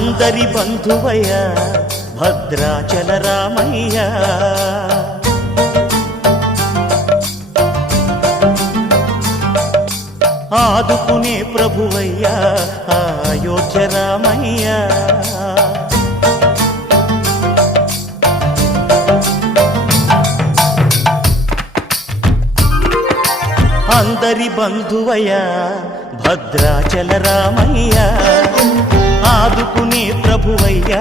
అందరి బంధువయ్య భద్రాచల రామయ్య, ఆదుకునే ప్రభువయ్య అయోధ్య రామయ్య. అందరి బంధువయ్య భద్రాచల రామయ్య, ఆదుకునే ప్రభువయ్య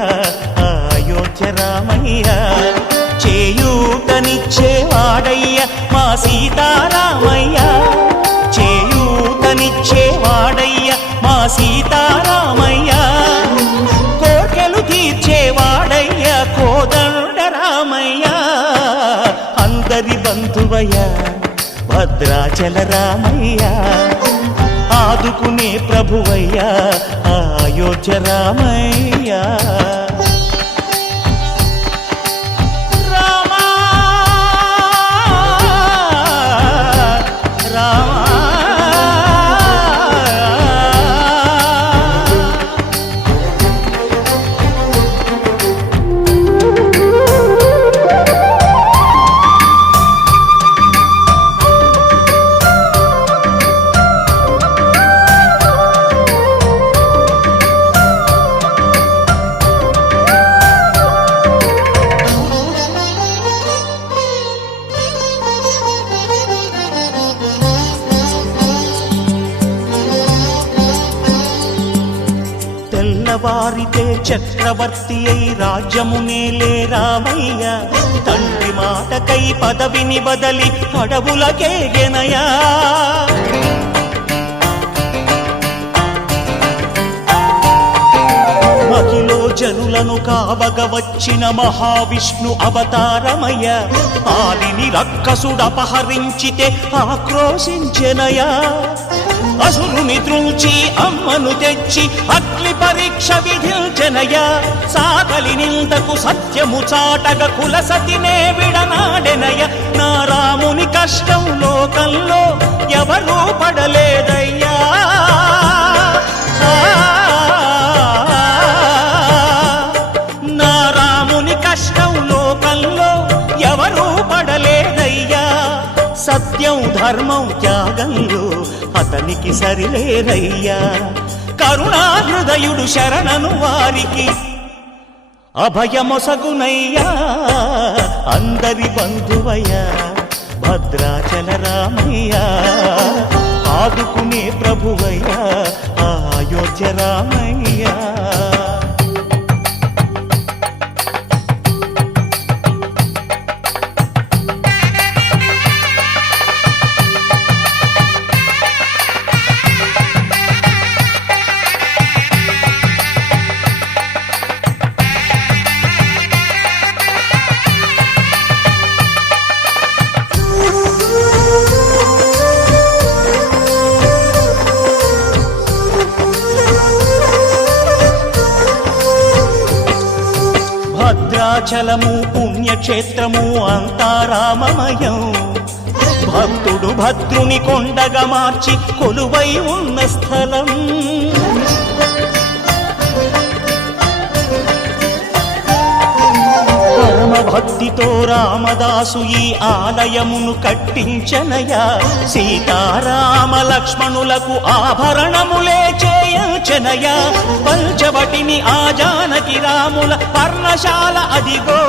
అయోధ్య రామయ్య. చేయూతనిచ్చేవాడయ్య మా సీతారామయ్య, చేయూతనిచ్చేవాడయ్య మా సీతారామయ్య. కోర్కెలు తీర్చేవాడయ్య కోదండ రామయ్య. అందరి బంధువయ్య భద్రాచల రామయ్య, ఆదుకునే ప్రభువయ్య అయోధ్య రామయ్య. తెల్లవారితే చక్రవర్తి అయి రాజ్యమునేలే రామయ్య, తండ్రి మాటకై పదవిని బదలి అడవులకేగెనయా. మహిలో జనులను కావగ వచ్చిన మహావిష్ణు అవతారమయ్య, ఆలిని రక్కసుడపహరించితే ఆక్రోశించెనయా. అసురుని త్రుంచి అమ్మను తెచ్చి అగ్ని పరీక్ష విధించెనయా. సాగలి నిందకు సత్యము చాటగ కుల సతినే విడనాడెనయ. నా రాముని కష్టం లోకంలో ఎవరూ పడలేదయ్యా. నా రాముని కష్టం లోకంలో ఎవరూ పడలేదయ్యా. సత్యం ధర్మం త్యాగంలో అతనికి సరిలేరయ్యా. కరుణా హృదయుడు శరణను వారికి అభయమొసగునయ్యా. అందరి బంధువయ్య భద్రాచల రామయ్య, ఆదుకునే ప్రభువయ్య అయోధ్య రామయ్య. భద్రాచలము పుణ్యక్షేత్రము అంతా రామమయం. భక్తుడు భద్రుని కొండగా మార్చి కొలువై ఉన్న స్థలం. పరమ భక్తితో రామదాసు ఈ ఆలయమును కట్టించనయా. సీతారామ లక్ష్మణులకు ఆభరణములే చేయచనయా. పంచవటిని ఆ జానకి రాముల పర్ణశాల అదిగో.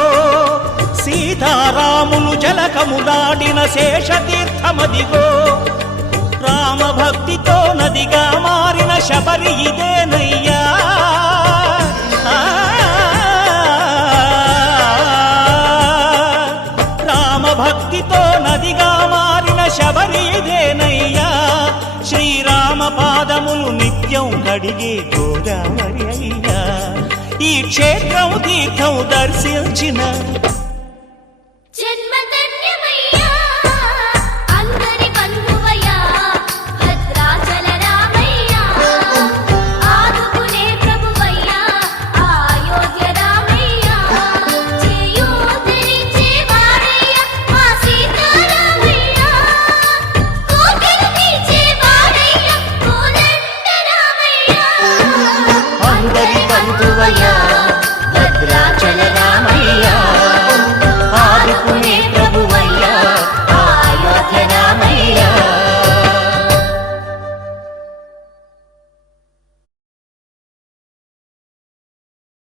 సీతారాములు జలకములాడిన శేషతీర్థమదిగో. రామభక్తితో నదిగా మారిన శబరి ఇదేనయ్యా. రామభక్తితో నదిగా మారిన శబరి ఇదేనయ్యా. శ్రీరామ పాదములు నిత్యం కడిగే గోదావరి అయ్యా. ఈ క్షేత్రం తీర్థం దర్శించిన జన్మ